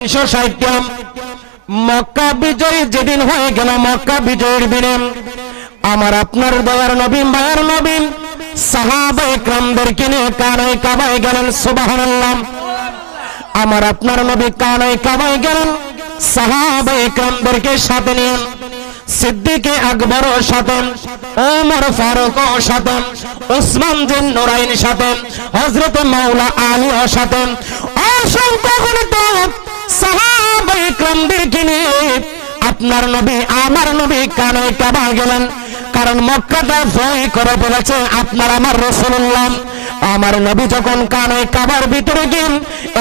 360 মক্কা বিজয় যেদিন হয়ে গেল, মক্কা বিজয়ের দিনে আমার আপনার দয়ার নবী মায়ের নবী সাহাবায়ে কেরামদেরকে নিয়ে কানায় কাবায় গেলেন। সুবহানাল্লাহ। আমার আপনার নবী কানায় কাবায় গেলেন, সাহাবায়ে কেরামদেরকে সাথে নিয়ে, সিদ্দিকে আকবর সাথে, ওমর ফারুক সাথে, ওসমান জিন নুরাইন সাথে, হযরত মাওলা আলী সাথে, অসংখ্য গণিত সাহাবায়ে কেরামদেরকে নিয়ে আপনার নবী আমার নবী কানায় কাবা গেলেন। কারণ মক্কাটা জয় করে ফেলেছে আপনার আমার রাসূলুল্লাহ। আমার নবী যখন কানায় কাবার ভিতরে গেলেন,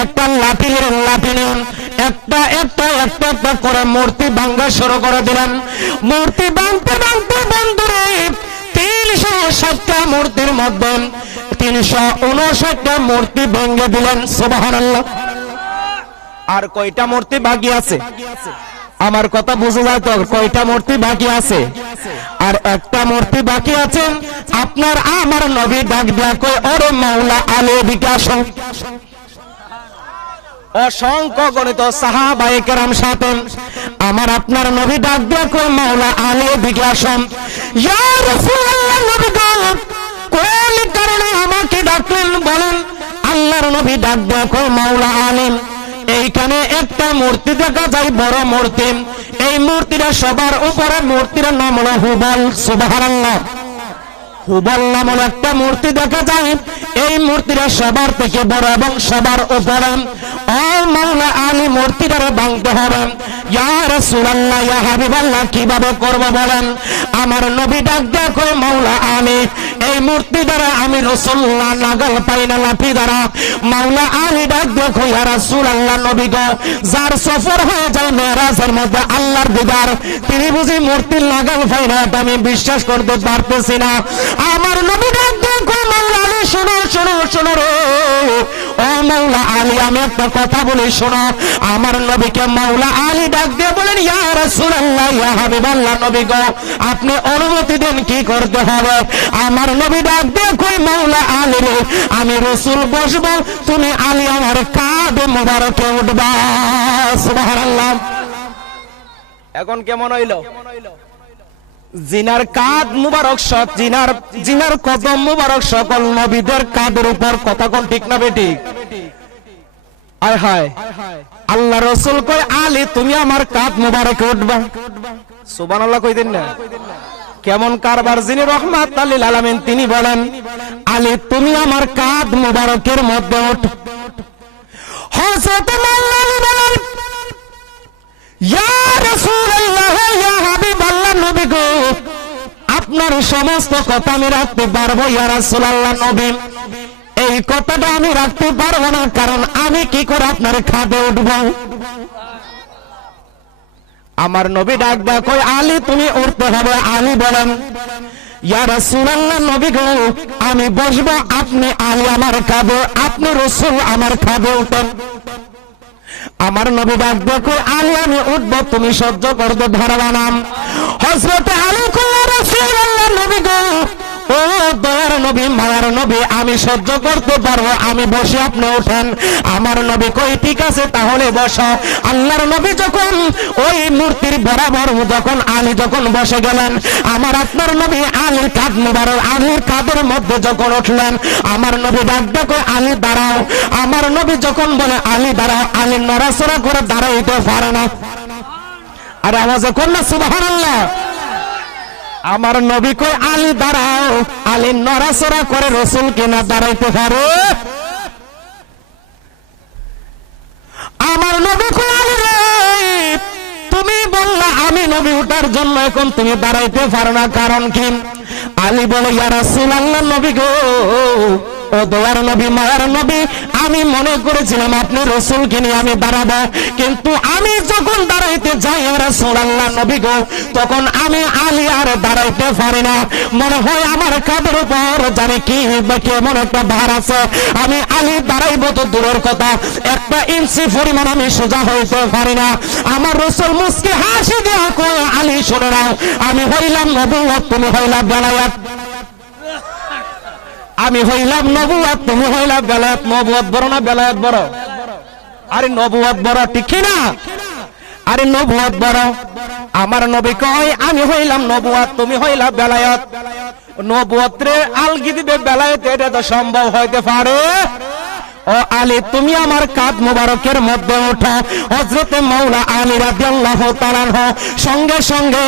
একটা লাঠি নিলেন, একটা একটা একটা একটা করে মূর্তি ভাঙা শুরু করে দিলেন। মূর্তি ভাঙতে ভাঙতে বন্ধুরে 360টা মূর্তির মধ্যে 359টা মূর্তি ভেঙে দিলেন। সুবহানাল্লাহ। আর কয়টা মূর্তি বাকি আছে? আমার কথা বুঝে যায় তো? কয়টা মূর্তি বাকি আছে? আর একটা মূর্তি বাকি আছে। আপনার আমার নবী ডাক দিয়া কই, ওরে মাওলা আলী বিকাশ। অসংখ্য গণিত সাহাবায়ে কেরাম সাথে আমার আপনার নবী ডাক দিয়া কই, মাওলা আলী বিকাশ। ইয়া রাসূলুল্লাহ, নবী গো কোন কারণে আমাকে ডাকলেন বলেন? আল্লাহর নবী ডাক দিয়া কই, মাওলা আলী এইখানে একটা মূর্তি দেখা যায়, বড় মূর্তি। এই মূর্তিটা সবার উপরে, মূর্তির নাম হলো হুবল। সুবহানাল্লাহ। হুবল নামে একটা মূর্তি দেখা যায়। এই মূর্তিটা সবার থেকে বড় এবং সবার উপরে। ও মাওলা আলী, মূর্তিটার ভাঙতে হবে। ইয়া রাসূলুল্লাহ, ইয়া হাবিবাল্লাহ, কিভাবে করব বলেন? আমার নবী ডাক দেয়া কই, মাওলা আলী এই মূর্তি দ্বারা আমি রাসূলুল্লাহ নাগাল পাই না, লাঠি দ্বারা। মাওলা আলী ডাক দেয়া কই, ইয়া রাসূলুল্লাহ, নবী গো যার সফর হয়ে যায় মেরাজের মধ্যে আল্লাহর দিদার, তিনি বুঝি মূর্তির নাগাল পাই না? এটা আমি বিশ্বাস করতে পারতেছি না। আমার নবী ডাক দেয়া কই, মাওলা আলী শোনো শোনো শোনো রে, ও মাওলা আলী আমি একটা কথা বলি শোনো। আমার নবীকে মাওলা আলী ডাক দিয়ে বলেন, ইয়া রাসূলুল্লাহ, ইয়া হাবিবাল্লাহ, নবী গো আপনি অনুমতি দেন, কি করতে হবে? আমার নবী ডাক দিয়ে কই, মাওলা আলী রে আমি রাসূল বসবো, তুমি আলী আমার কাঁধে মোবারকে উঠবা। সুবহানাল্লাহ। এখন কেমন হইল? জিনার কাঁধ মুবারক, জিনার কদম মুবারক সকল নবীদের কাঁধের উপর। কথা কোন ঠিক না বেটি? আয় হায়, আল্লাহ রাসূল কয়, আলী তুমি আমার কাঁধ মুবারকে উঠবা। সুবহানাল্লাহ কই দেন না? কেমন কারবার! যিনি রাহমাতুল লিল আলামিন তিনি বলেন, আলী তুমি আমার কাঁধ মুবারকের মধ্যে ওঠ। হযরত আলী বলেন, ইয়া রাসূলুল্লাহ, ইয়া হাবিবাল্লাহ, নবী গো আপনার সমস্ত কথা আমি রাখতে পারবো। ইয়া রাসূলুল্লাহ, নবী এই কথাটা আমি রাখতে পারবো না, কারণ আমি কি করে আপনার কাঁধে উঠবো? আমার নবী ডাক দেয়া কই, আলী তুমি উঠতে হবে। আলী বলেন, ইয়া রাসূলুল্লাহ, নবী গো আমি বসবো, আপনি আলী আমার কাঁধে, আপনি রাসূল আমার কাঁধে উঠেন। আমার নবী ডাক দেয়া কই, আলী আমি উঠবো, তুমি সহ্য করতে পারবা না। হযরত আলী কই, ইয়া রাসূলুল্লাহ, নবী গো ও দয়ার নবী মায়ার নবী আমি সহ্য করতে পারবো, আমি বসে আপনি ওঠেন। আমার নবী কই, ঠিক আছে তাহলে বসো। আল্লাহর নবী যখন ওই মূর্তির বরাবর যখন আলী যখন বসে গেলেন, আমার আপনার নবী আলীর কাঁধ মুবারক, আলীর কাঁধের মধ্যে যখন উঠলেন, আমার নবী ডাক দেয়া কই, আলী দাঁড়াও। আমার নবী যখন বলে আলী দাঁড়াও, আলী নড়াচড়া করে দাঁড়াইতে পারে না। আর আওয়াজে কোন না সুবহানাল্লাহ। আমার নবী কই, আলী দাঁড়াও। আলী নড়াচড়া করে রাসূল কিনা দাঁড়াইতে পারে? আমার নবী কই, আলী রে তুমি বললা আমি নবী উঠার জন্য, এখন তুমি দাঁড়াইতে পারো না, কারণ কি? আলী বলে, ইয়া রাসূলুল্লাহ, নবী গো ও দয়ার নবী মায়ার নবী আমি মনে করেছিলাম আপনি রাসূলকে নিয়ে আমি দাঁড়াবো, কিন্তু আমি যখন দাঁড়াইতে যাই ইয়া রাসূলুল্লাহ, নবী গো তখন আমি আলী আর দাঁড়াইতে পারি না। মনে হয় আমার কাঁধের উপর জানি কি কেমন একটা ভার আছে। আমি আলী দাঁড়াইবো তো দূরের কথা, 1 ইঞ্চি পরিমাণ আমি সোজা হইতে পারি না। আমার রাসূল মুস্কি হাসি দিয়া কয়, আলী শুনে নাও, আমি হইলাম নবুয়ত, তুমি হইলা বেলায়েত। আমি হইলাম নবুয়ত, তুমি হইলা বেলায়েত। নবুয়ত বড় না বেলায়েত বড়? আরে নবুয়ত বড়, ঠিক না? আরে নবুয়ত বড়। আমার নবী কয় আমি হইলাম নবুয়ত, তুমি হইলা বেলায়েত। নবুয়তরে আলগি দিবে বেলায়েত, এটা তো সম্ভব হইতে পারে? ও আলী, তুমি আমার কাঁধ মোবারকের মধ্যে ওঠো। হযরতে মাওলা আলী রাদিয়াল্লাহু তাআলা সঙ্গে সঙ্গে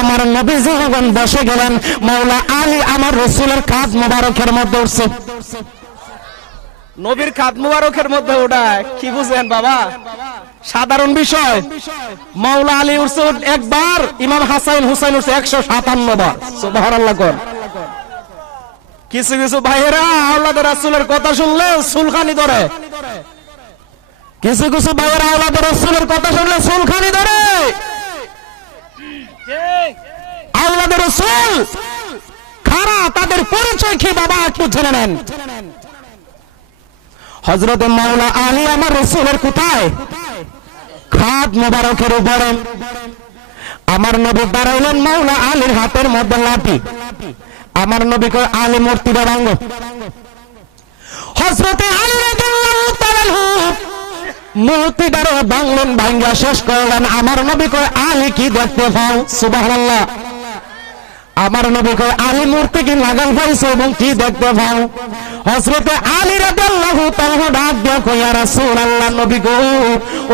আমার নবীজি যখন বসে গেলেন, মাওলা আলী আমার রাসূলের কাঁধ মোবারকের মধ্যে উঠছে। নবীর কাঁধ মোবারকের মধ্যে ওঠায় কি বুঝেন বাবা? সাধারণ বিষয়। মাওলা আলী উঠছে একবার, ইমাম হাসান হুসাইন উঠছে 157 বার। সুবহানাল্লাহ কোন। কিছু কিছু ভাইয়েরা আওলাদের রাসূলের কথা শুনলে সুলখানি ধরে, কিছু কিছু ভাইয়েরা আওলাদের রাসূলের কথা শুনলে সুলখানি ধরে। আওলাদের রাসূল খারা, তাদের পরিচয় কি বাবা একটু জেনে নেন। হযরত মাওলা আলী আমার রাসূলের কোথায়? খাদ মোবারকের উপরে। আমার নবী দাঁড়াইলেন, মাওলা আলীর হাতের মধ্যে লাঠি। আমার নবী কয় আলী মূর্তিটা ভাঙো। হযরতে আলী রাদিয়াল্লাহু তাআলা মূর্তিটারে ভাঙলেন, ভাঙা শেষ করলেন। আমার নবী কয় আলী কি দেখতে পাও? সুবহানাল্লাহ। আমার নবী কয় আলী মূর্তি কি লাগাল পাইছে এবং কি দেখতে পাও? হযরতে আলী রাদিয়াল্লাহু তাআলা ডাক দিয়ে কয় ইয়া রাসূলুল্লাহ, নবী গো,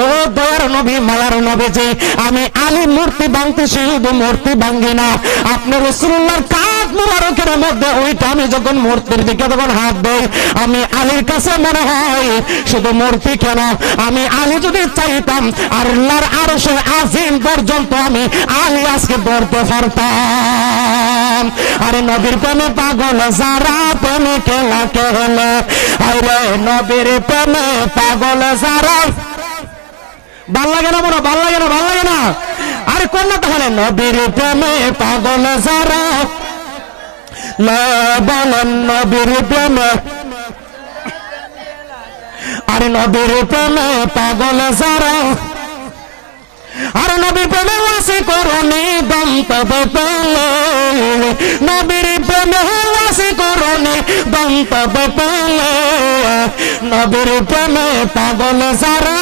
ও দয়ার নবী, মায়ার নবী যে আমি আলী মূর্তি ভাঙতে, শুধু মূর্তি ভাঙি না, আপনি রাসূলুল্লাহর কাঁধ মোবারকের মধ্যে ওইটা আমি যখন মূর্তির দিকে তখন হাত দেই, আমি আলীর কাছে মনে হয় শুধু মূর্তি কেন, আমি আলী যদি চাইতাম আল্লাহর আরশে আজিম পর্যন্ত আমি আলী আজকে ধরতে পারতাম। আরে নবীর প্রেমে পাগল যারা, প্রেমে খেলা খেলে, আরে নবীর প্রেমে পাগল যারা। ভাল লাগে না মনে? ভাল লাগে না? ভাল লাগে না? আরে কোন না তাহলে নবীর প্রেমে পাগল যারা, বলেন নবীর প্রেমে, আরে নবীর প্রেমে পাগল যারা, আরে নবীর প্রেমে ওয়াসি করুনি দম তবে পেলে, নবীর প্রেমে ওয়াসি করুনি দম তবে পেলে, নবীর প্রেমে পাগল যারা,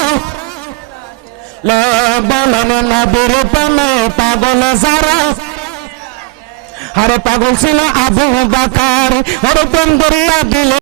বলেন নবীর প্রেমে পাগল যারা। আরে পাগল ছিল আবু বকর, ওর প্রেম দরিয়া দিলে